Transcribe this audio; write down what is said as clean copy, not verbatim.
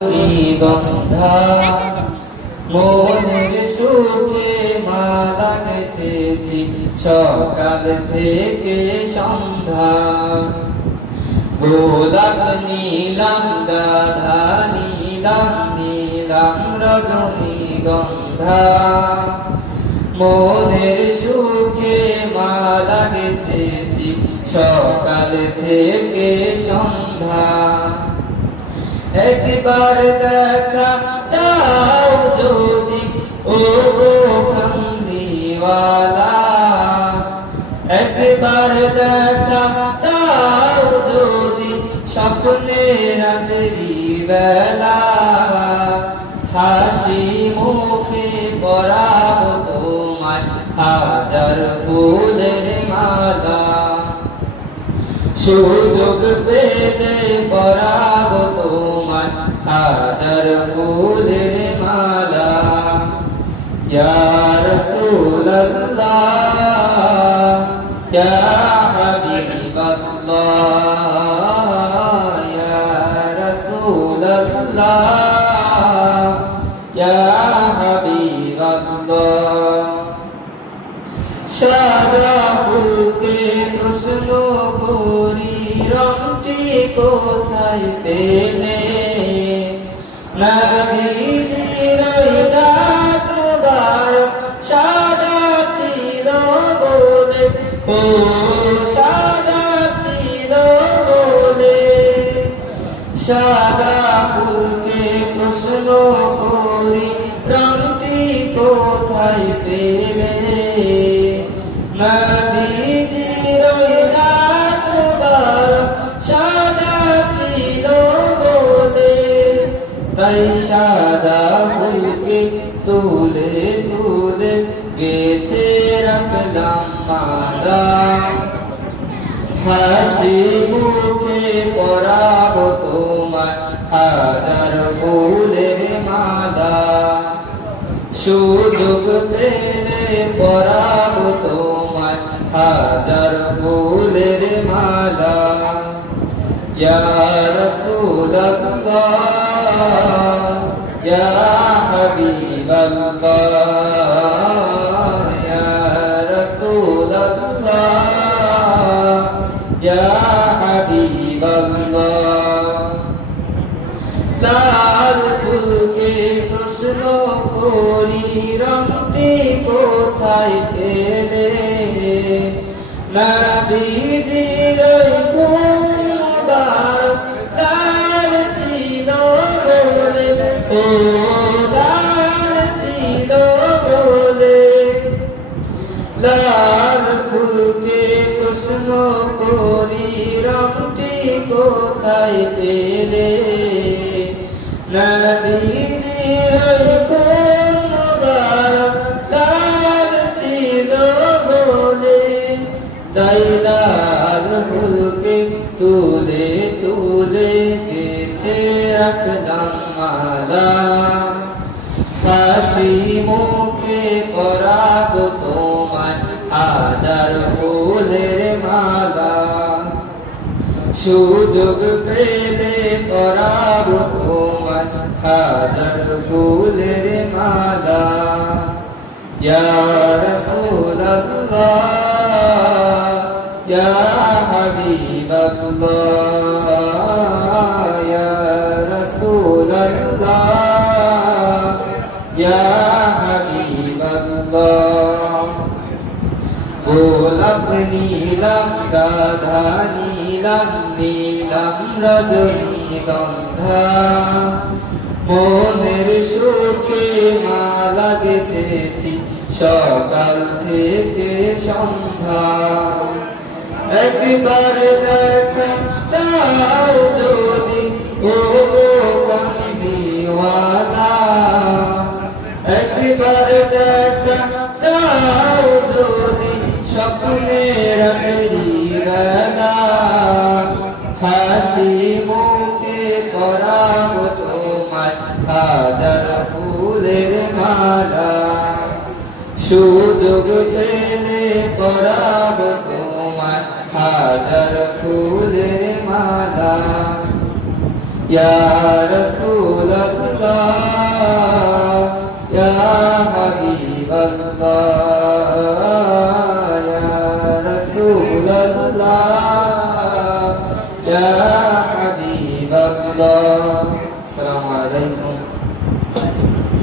গন্ধা মনের সুখে মালা গেঁথেছি সকাল থেকে সন্ধ্যা। গোলাপ নীলাম গাধা নীলাম নীলাম রজনীগন্ধা মনের সুখে মালা গেঁথেছি সকাল থেকে সন্ধ্যা। একবার দেখা দাও যদি ও গো কামলিওয়ালা, একবার দেখা দাও যদি স্বপ্নে রাত্রি বেলা, হাসি মুখে পরাবো তোমায় হাজার ফুলের মালা। সুযোগ পেলে পরাবো তোমায় হাজার ফুলের মালা। ইয়া রাসূলুল্লাহ ইয়া হাবিবাল্লাহ ইয়া রাসূলুল্লাহ ইয়া হাবিবাল্লাহ। সাদা ফুলকে প্রশ্ন করি রংটি কোথায় পেলে, নবীজির দাঁত মুবারক সাদা ছিল বলে, ও সাদা ছিল বলে। সাদা ফুলকে প্রশ্ন করি রংটি কোথায় পেলে, নবীজির দাঁত মুবারক সাদা ছিল বলে। তাই সাদা ফুলকে তুলে তুলে গেঁথে রাখলাম মালা, হাসি মুখে পরাবো তোমার হাজার ফুলের মালা। সুযোগ পেলে পরাবো তোমার হাজার ফুলের মালা। ইয়া রাসূলুল্লাহ ইয়া হাবিবাল্লাহ ইয়া রাসূলুল্লাহ ইয়া হাবিবাল্লাহ। লাল ফুলকে প্রশ্ন করি রংটি কোথায় পেলে, নবীজির মুবারক দাঁত ছিল বলে, ও দাঁত ছিল বলে। লাল ফুলকে প্রশ্ন করি রংটি কোথায় পেলে, নবীজির মুবারক দাঁত ছিল বলে। তাই লাল ফুলকে তুলে তুলে গেঁথে রাখলাম মালা, হাসি মুখে পরাবো তোমায় হাজার ফুলের মালা। সুযোগ পেলে পরাবো তোমায় হাজার ফুলের মালা। ইয়া রাসূলুল্লাহ ইয়া হাবিবাল্লাহ ইয়া রাসূলুল্লাহ ইয়া হাবিবাল্লাহ। গোলাপ নীলাম গাধা নীলাম নীলাম রজনীগন্ধা মনের সুখে মালা গেঁথেছি সকাল থেকে সন্ধ্যা। একবার দেখা দাও যদি ও কামলিওয়ালা, একবার দেখা দাও যদি স্বপ্নে রাত্রি বেলা, হাসি মুখে পরাবো তোমায় হাজার ফুলের মালা। সুযোগ পেলে পরাবো তোমায় হাজার ফুলের মালা। ইয়া রাসূল الله يا حبيب الله يا رسول الله يا حبيب الله